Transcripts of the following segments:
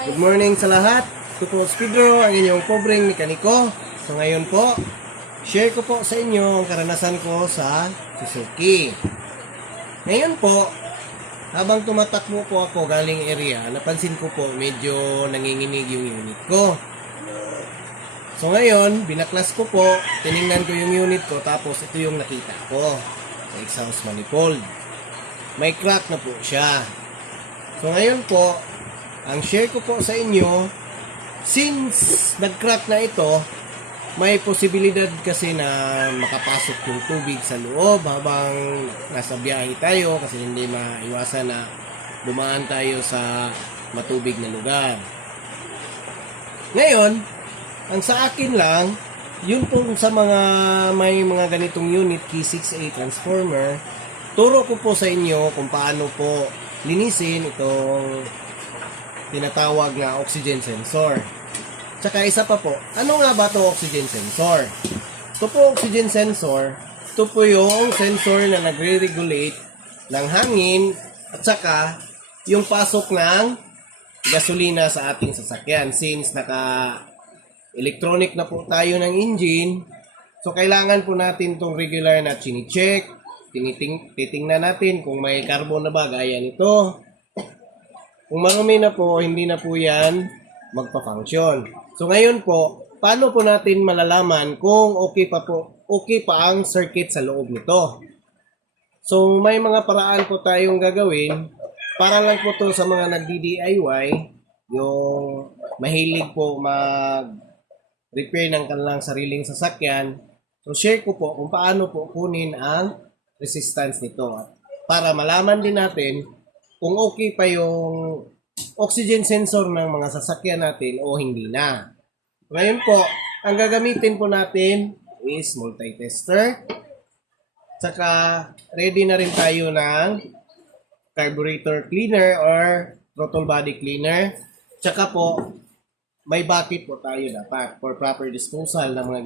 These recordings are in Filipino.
Good morning sa lahat. Ito po si Pedro, ang inyong pobreng mekaniko. So ngayon po, share ko po sa inyo ang karanasan ko sa Suzuki. Ngayon po, habang tumatakbo po ako galing area, napansin ko po medyo nanginginig yung unit ko. So ngayon, binaklas ko po, tiningnan ko yung unit ko, tapos ito yung nakita ko sa exhaust manifold. May crack na po siya. So ngayon po, ang share ko po sa inyo, since nag-crack na ito, may posibilidad kasi na makapasok yung tubig sa loob habang nasa biyahe tayo kasi hindi maiwasan na dumaan tayo sa matubig na lugar. Ngayon, ang sa akin lang, yun po sa mga may mga ganitong unit, key 6A transformer, turo ko po sa inyo kung paano po linisin itong tinatawag na oxygen sensor. Tsaka isa pa po, ano nga ba ito oxygen sensor? Ito po oxygen sensor, ito po yung sensor na nagre-regulate ng hangin at saka yung pasok ng gasolina sa ating sasakyan. Since naka-electronic na po tayo ng engine, so kailangan po natin itong regular na chine-check, titingnan natin kung may carbon na ba gaya nito. Kung marumi na po, hindi na po yan magpa-function. So ngayon po, paano po natin malalaman kung okay pa ang circuit sa loob nito? So may mga paraan po tayong gagawin para lang po to sa mga nagdi-DIY, yung mahilig po mag-repair ng kanilang sariling sasakyan. So share ko po kung paano po kunin ang resistance nito para malaman din natin kung okay pa yung oxygen sensor ng mga sasakyan natin o hindi na. Ngayon po, ang gagamitin po natin is multi-tester. Tsaka ready na rin tayo ng carburetor cleaner or throttle body cleaner. Tsaka po, may bucket po tayo dapat for proper disposal ng mga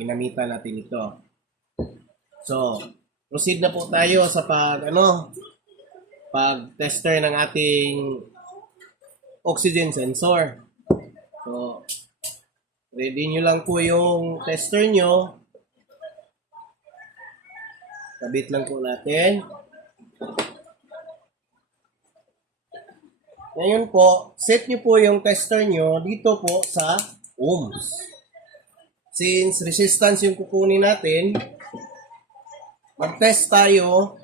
ginamitan natin ito. So, proceed na po tayo sa pag-tester ng ating oxygen sensor. So, ready nyo lang po yung tester nyo. Kabit lang po natin. Ngayon po, set nyo po yung tester nyo dito po sa ohms. Since resistance yung kukunin natin, mag-test tayo.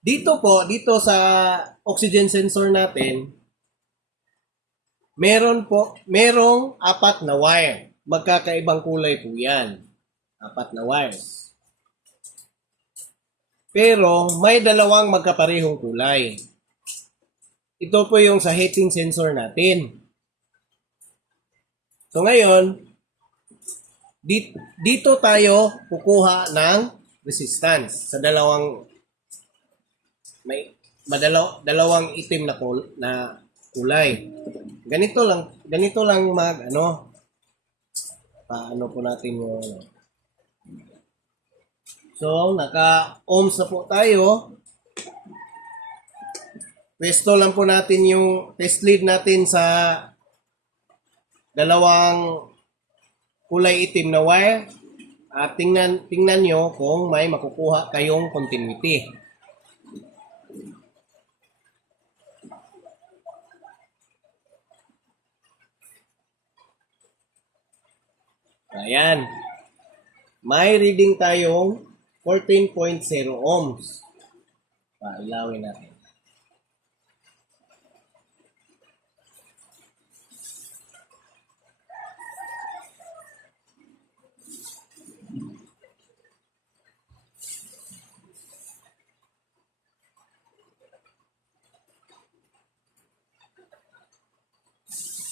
Dito po, sa oxygen sensor natin, merong 4 na wire. Magkakaibang kulay po yan. 4 na wires. Pero may 2 magkaparehong kulay. Ito po yung sa heating sensor natin. So ngayon, dito tayo kukuha ng resistance sa dalawang itim na kulay. Ganito lang paano po natin yung So, naka-ohms na po tayo. Pwesto lang po natin yung test lead natin sa dalawang kulay itim na wire. At tingnan nyo kung may makukuha kayong continuity. Ayan. May reading tayong 14.0 ohms. Pailawin natin.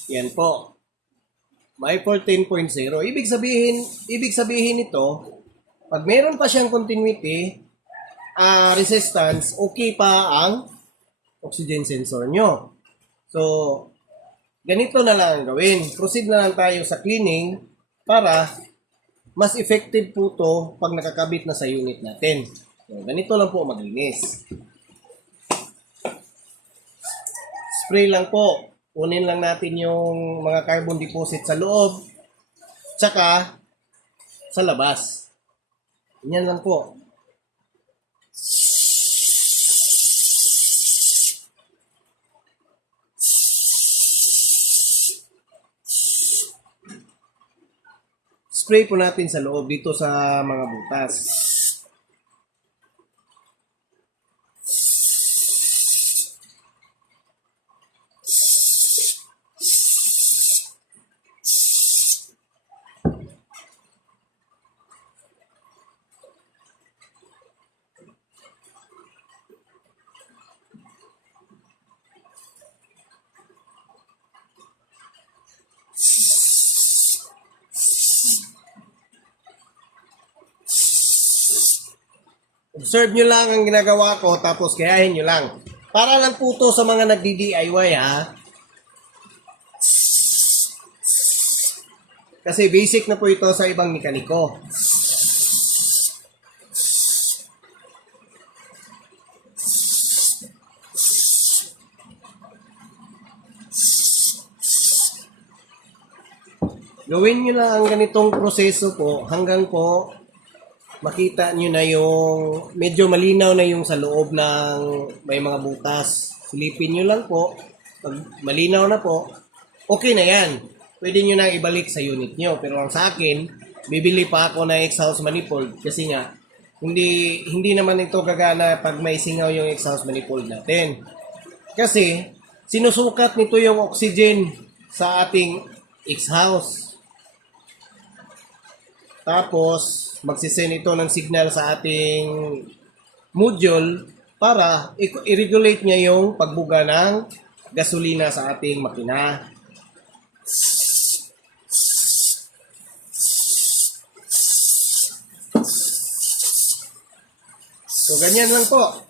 Yan po. May 14.0. Ibig sabihin ito, pag meron pa siyang continuity, resistance, okay pa ang oxygen sensor nyo. So, ganito na lang ang gawin. Proceed na lang tayo sa cleaning para mas effective po to pag nakakabit na sa unit natin. So, ganito lang po maglinis. spray lang po. Kunin lang natin yung mga carbon deposit sa loob, tsaka sa labas. Yan lang po. Spray po natin sa loob dito sa mga butas. Observe nyo lang ang ginagawa ko, tapos kayahin nyo lang. Para lang po to sa mga nagdi-DIY ha. Kasi basic na po ito sa ibang mekaniko. Gawin nyo lang ang ganitong proseso po hanggang po makita nyo na yung medyo malinaw na yung sa loob ng may mga butas. Silipin nyo lang po. Pag malinaw na po, okay na yan. Pwede nyo na ibalik sa unit nyo. Pero ang sa akin, bibili pa ako ng exhaust manifold kasi nga, hindi naman ito gagana pag may singaw yung exhaust manifold natin. Kasi, sinusukat nito yung oxygen sa ating exhaust. Tapos, magsisend ito ng signal sa ating module para i-regulate niya yung pagbuga ng gasolina sa ating makina. So, ganyan lang po.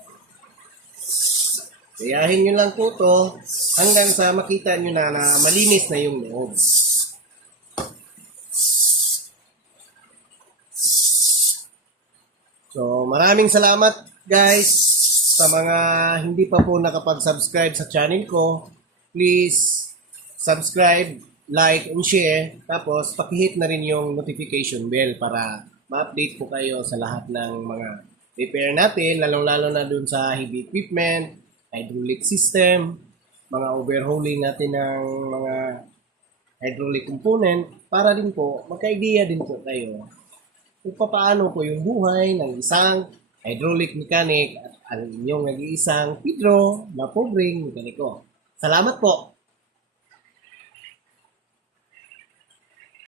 Kayahin nyo lang po to hanggang sa makita nyo na malinis na yung loob. So, maraming salamat guys sa mga hindi pa po nakapag-subscribe sa channel ko. Please subscribe, like, and share. Tapos, pakihit na rin yung notification bell para ma-update po kayo sa lahat ng mga repair natin, lalong-lalo na dun sa heavy equipment, hydraulic system, mga overhauling natin ng mga hydraulic component para din po magka-idea din po kayo kung paano po yung buhay ng isang hydraulic mechanic at ang inyong nag-iisang Pedro na pobreng mekaniko. Salamat po!